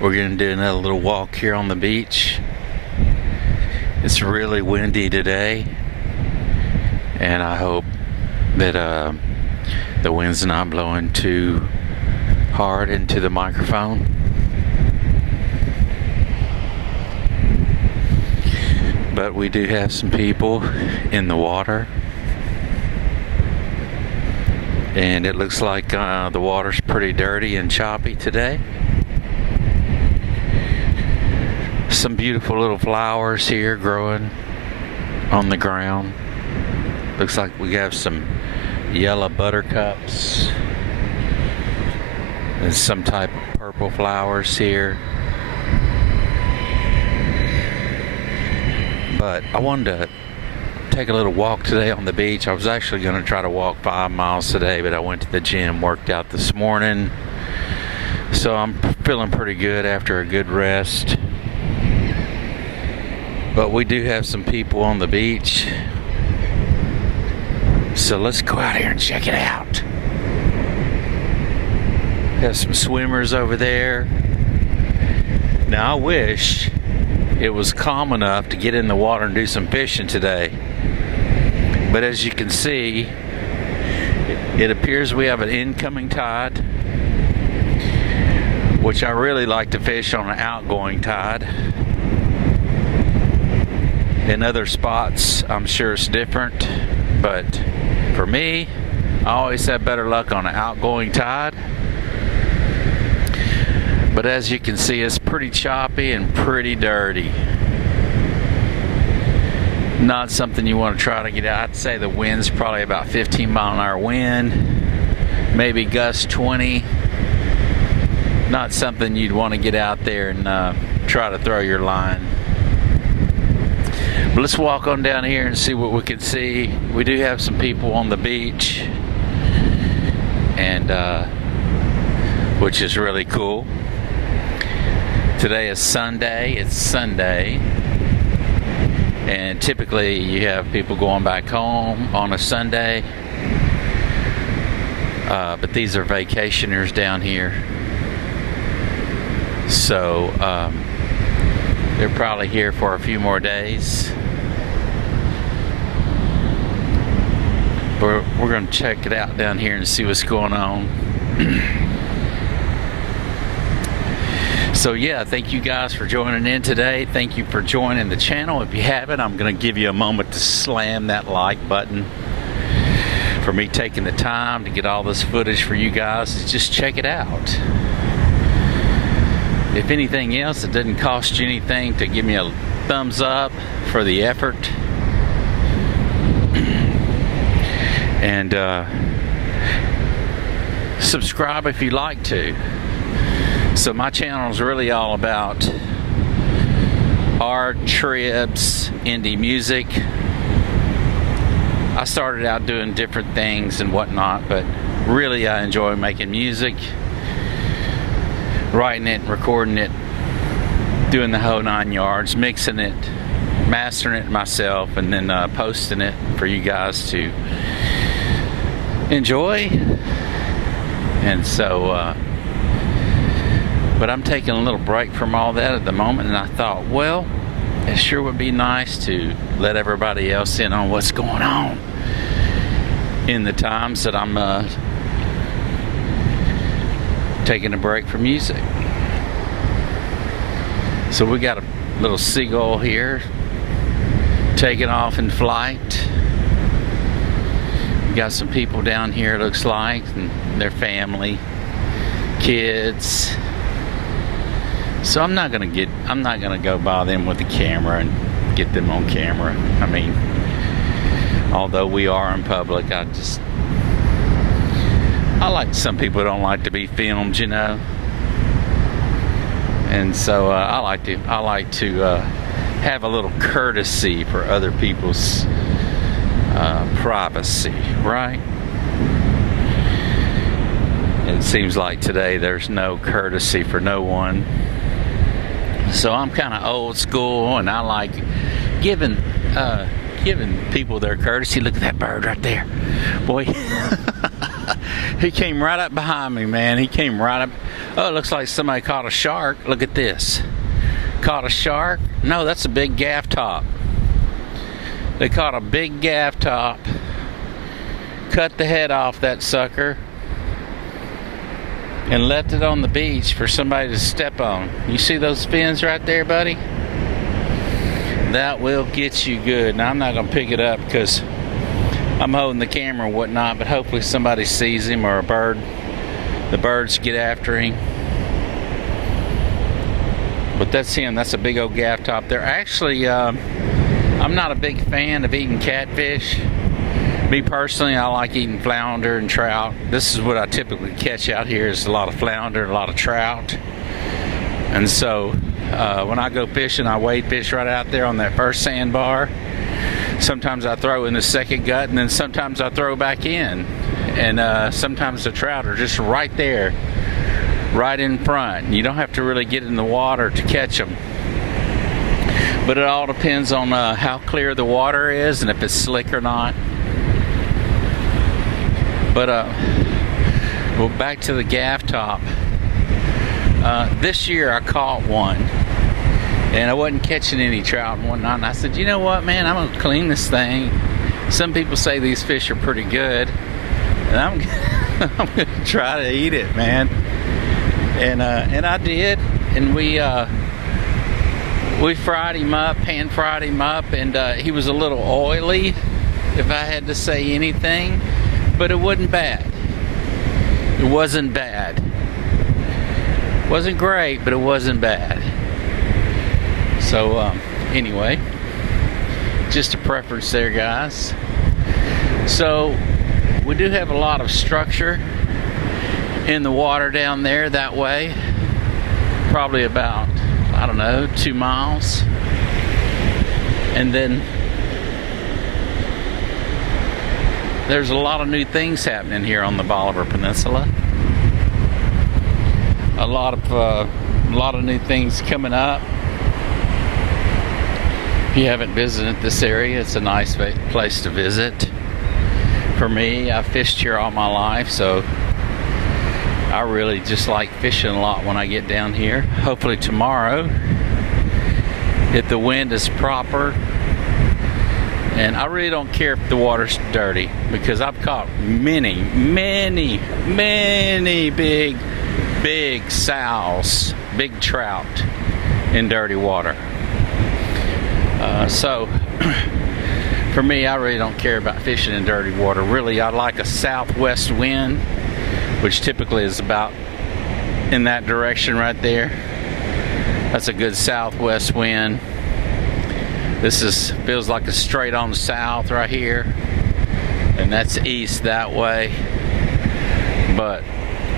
We're going to do another little walk here on the beach. It's really windy today, and I hope that the wind's not blowing too hard into the microphone. But we do have some people in the water, and it looks like the water's pretty dirty and choppy today. Some beautiful little flowers here growing on the ground. Looks like we have some yellow buttercups and some type of purple flowers here. But I wanted to take a little walk today on the beach. I was actually going to try to walk 5 miles today, but I went to the gym, worked out this morning. So I'm feeling pretty good after a good rest. But we do have some people on the beach. So let's go out here and check it out. Have some swimmers over there. Now I wish it was calm enough to get in the water and do some fishing today. But as you can see, it appears we have an incoming tide, which I really like to fish on an outgoing tide. In other spots, I'm sure it's different, but for me, I always have better luck on an outgoing tide. But as you can see, it's pretty choppy and pretty dirty. Not something you want to try to get out. I'd say the wind's probably about 15 mile an hour wind, maybe gust 20. Not something you'd want to get out there and try to throw your line. But let's walk on down here and see what we can see. We do have some people on the beach, and which is really cool. Today is Sunday. It's Sunday, and typically you have people going back home on a Sunday, but these are vacationers down here, so they're probably here for a few more days. We're going to check it out down here and see what's going on. So yeah, thank you guys for joining in today. Thank you for joining the channel. If you haven't, I'm going to give you a moment to slam that like button for me taking the time to get all this footage for you guys. Just check it out. If anything else, it doesn't cost you anything to give me a thumbs up for the effort. And subscribe if you'd like to. So my channel is really all about art, trips, indie music. I started out doing different things and whatnot, but really I enjoy making music, writing it, recording it, doing the whole 9 yards, mixing it, mastering it myself, and then posting it for you guys to enjoy. And so but I'm taking a little break from all that at the moment, and I thought, well, it sure would be nice to let everybody else in on what's going on in the times that I'm taking a break from music. So we got a little seagull here taking off in flight. We got some people down here, it looks like, and their family, kids. So I'm not gonna go by them with the camera and get them on camera. I mean, although we are in public, I like, some people don't like to be filmed, you know. And so I like to have a little courtesy for other people's privacy, right? It seems like today there's no courtesy for no one. So I'm kind of old school, and I like giving people their courtesy. Look at that bird right there, boy. He came right up behind me, man. He came right up. Oh, it looks like somebody caught a shark. Look at this. Caught a shark? No, that's a big gaff top. They caught a big gaff top. Cut the head off that sucker and left it on the beach for somebody to step on. You see those fins right there, buddy? That will get you good. Now, I'm not going to pick it up because I'm holding the camera and whatnot, but hopefully somebody sees him or a bird. The birds get after him. But that's him. That's a big old gaff top there. Actually, I'm not a big fan of eating catfish. Me personally, I like eating flounder and trout. This is what I typically catch out here, is a lot of flounder, a lot of trout. And so when I go fishing, I wade fish right out there on that first sandbar. Sometimes I throw in the second gut, and then sometimes I throw back in. And sometimes the trout are just right there, right in front. You don't have to really get in the water to catch them. But it all depends on how clear the water is and if it's slick or not. But well, back to the gaff top. This year I caught one, and I wasn't catching any trout and whatnot. And I said, you know what, man, I'm gonna clean this thing. Some people say these fish are pretty good, and I'm gonna try to eat it, man. And I did, and we fried him up, pan fried him up, and he was a little oily, if I had to say anything. But it wasn't bad. It wasn't bad. It wasn't great, but it wasn't bad. So anyway, just a preference there, guys. So we do have a lot of structure in the water down there that way. Probably about, I don't know, 2 miles. And then there's a lot of new things happening here on the Bolivar Peninsula. A lot of new things coming up. If you haven't visited this area, it's a nice place to visit. For me, I've fished here all my life, so I really just like fishing a lot when I get down here. Hopefully tomorrow, if the wind is proper. And I really don't care if the water's dirty, because I've caught many big sows, big trout in dirty water. So for me, I really don't care about fishing in dirty water. Really, I like a southwest wind, which typically is about in that direction right there. That's a good southwest wind. This feels like a straight on south right here, and that's east that way. But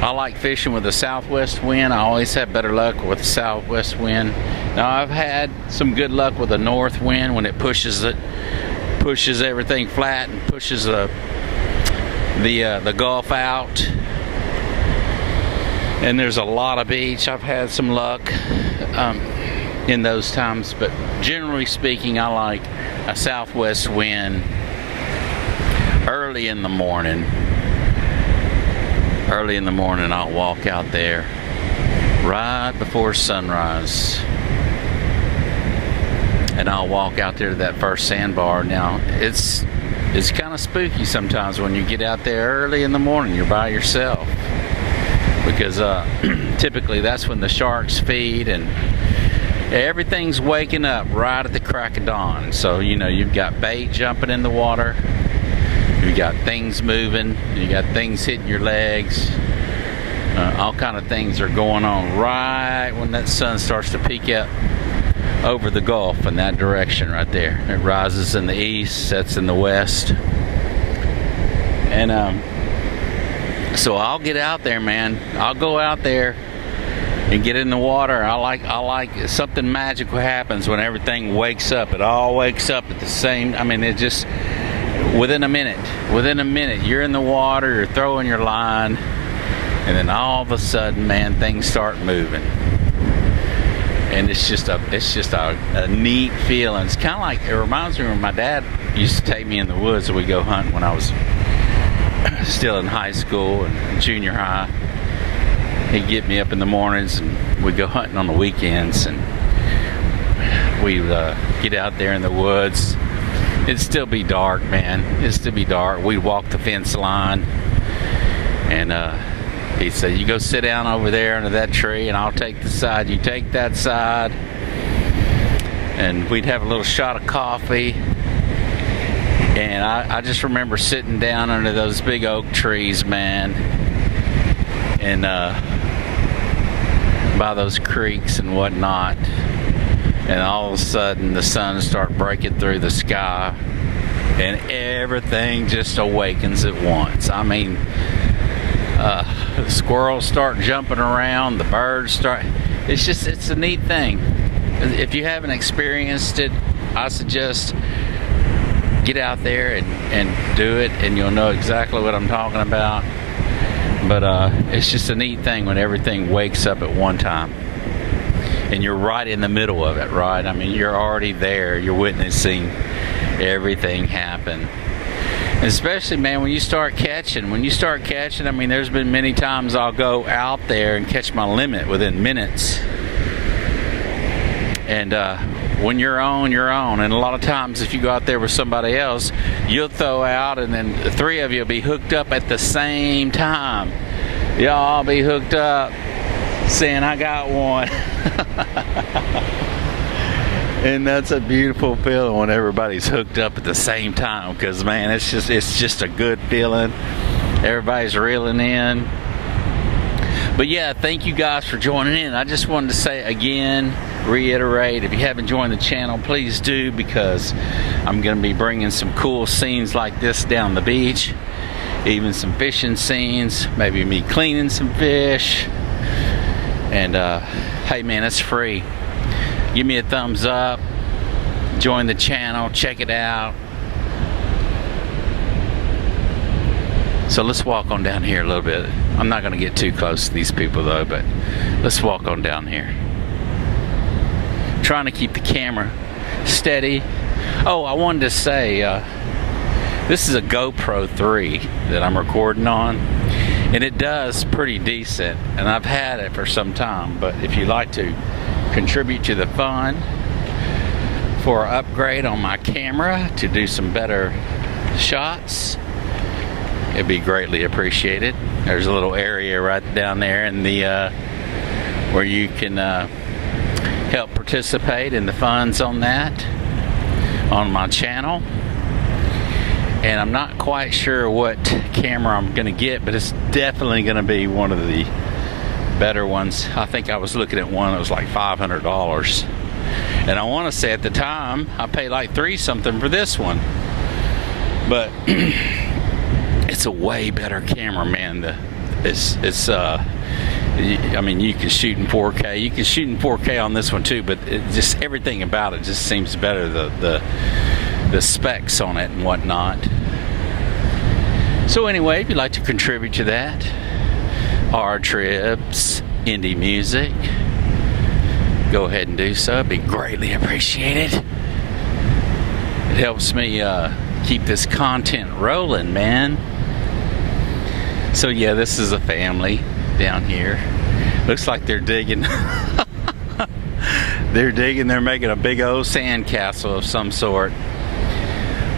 I like fishing with a southwest wind. I always have better luck with a southwest wind. Now, I've had some good luck with a north wind when it pushes everything flat and pushes the Gulf out. And there's a lot of beach. I've had some luck in those times, but generally speaking, I like a southwest wind early in the morning. Early in the morning, I'll walk out there right before sunrise, and I'll walk out there to that first sandbar. Now, it's kind of spooky sometimes when you get out there early in the morning. You're by yourself, because typically that's when the sharks feed, and everything's waking up right at the crack of dawn. So, you know, you've got bait jumping in the water, you got things moving, you got things hitting your legs, all kind of things are going on right when that sun starts to peek up over the Gulf in that direction right there. It rises in the east, sets in the west. And so I'll get out there, man. I'll go out there and get in the water. I like something magical happens when everything wakes up. It all wakes up at the same, I mean, it just within a minute you're in the water, you're throwing your line, and then all of a sudden, man, things start moving. And it's just a neat feeling. It's kind of like, it reminds me when my dad used to take me in the woods and we'd go hunting when I was still in high school and junior high, he'd get me up in the mornings and we'd go hunting on the weekends, and we'd get out there in the woods. It'd still be dark, man. It'd still be dark. We'd walk the fence line, and he'd say, "You go sit down over there under that tree, and I'll take the side. You take that side." And we'd have a little shot of coffee. And I just remember sitting down under those big oak trees, man, and by those creeks and whatnot. And all of a sudden the sun started breaking through the sky, and everything just awakens at once. I mean, the squirrels start jumping around, the birds start. It's a neat thing. If you haven't experienced it, I suggest get out there and do it, and you'll know exactly what I'm talking about. But it's just a neat thing when everything wakes up at one time. And you're right in the middle of it, right? I mean, you're already there. You're witnessing everything happen. And especially, man, when you start catching, I mean, there's been many times I'll go out there and catch my limit within minutes. And when you're on, you're on. And a lot of times if you go out there with somebody else, you'll throw out, and then the three of you will be hooked up at the same time. Y'all all be hooked up saying, "I got one." And that's a beautiful feeling when everybody's hooked up at the same time, because, man, it's just a good feeling. Everybody's reeling in. But yeah, thank you guys for joining in. I just wanted to say again, reiterate, if you haven't joined the channel, please do, because I'm going to be bringing some cool scenes like this down the beach, even some fishing scenes, maybe me cleaning some fish. And hey, man, it's free. Give me a thumbs up, join the channel, check it out. So let's walk on down here a little bit. I'm not going to get too close to these people though, but let's walk on down here. Trying to keep the camera steady. Oh, I wanted to say, this is a GoPro 3 that I'm recording on, and it does pretty decent, and I've had it for some time. But if you'd like to contribute to the fund for an upgrade on my camera to do some better shots, it'd be greatly appreciated. There's a little area right down there in the where you can help participate in the funds on that on my channel. And I'm not quite sure what camera I'm gonna get, but it's definitely gonna be one of the better ones. I think I was looking at one that was like $500, and I want to say at the time I paid like $3 something for this one, but it's a way better camera, man. I mean, you can shoot in 4K. You can shoot in 4K on this one too, but just everything about it just seems better. The specs on it and whatnot. So anyway, if you'd like to contribute to that, our trips, indie music, go ahead and do so. It'd be greatly appreciated. It helps me keep this content rolling, man. So yeah, this is a family down here. Looks like they're digging. They're making a big old sand castle of some sort.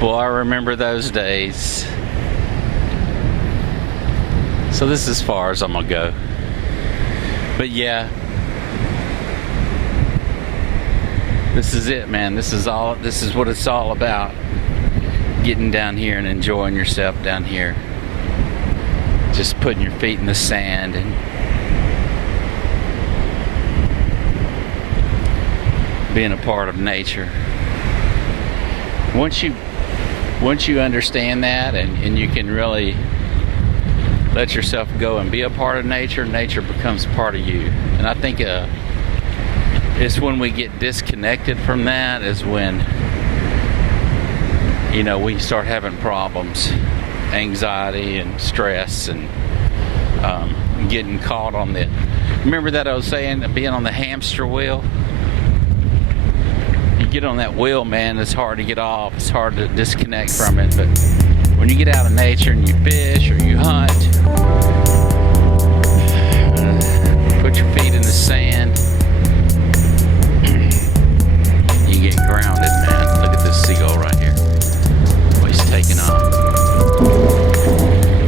Boy, I remember those days. So this is as far as I'm gonna go. But yeah, this is it, man. This is what it's all about. Getting down here and enjoying yourself down here. Just putting your feet in the sand and being a part of nature. Once you understand that, and you can really let yourself go and be a part of nature, nature becomes part of you. And I think it's when we get disconnected from that is when, you know, we start having problems, anxiety and stress, and getting caught on the, remember that I was saying, being on the hamster wheel? You get on that wheel, man, it's hard to get off. It's hard to disconnect from it, but when you get out in nature and you fish or you hunt, put your feet in the sand, you get grounded, man. Look at this seagull right here. Oh, he's taking off.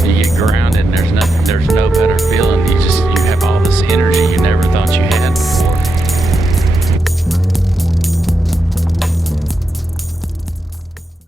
You get grounded and there's nothing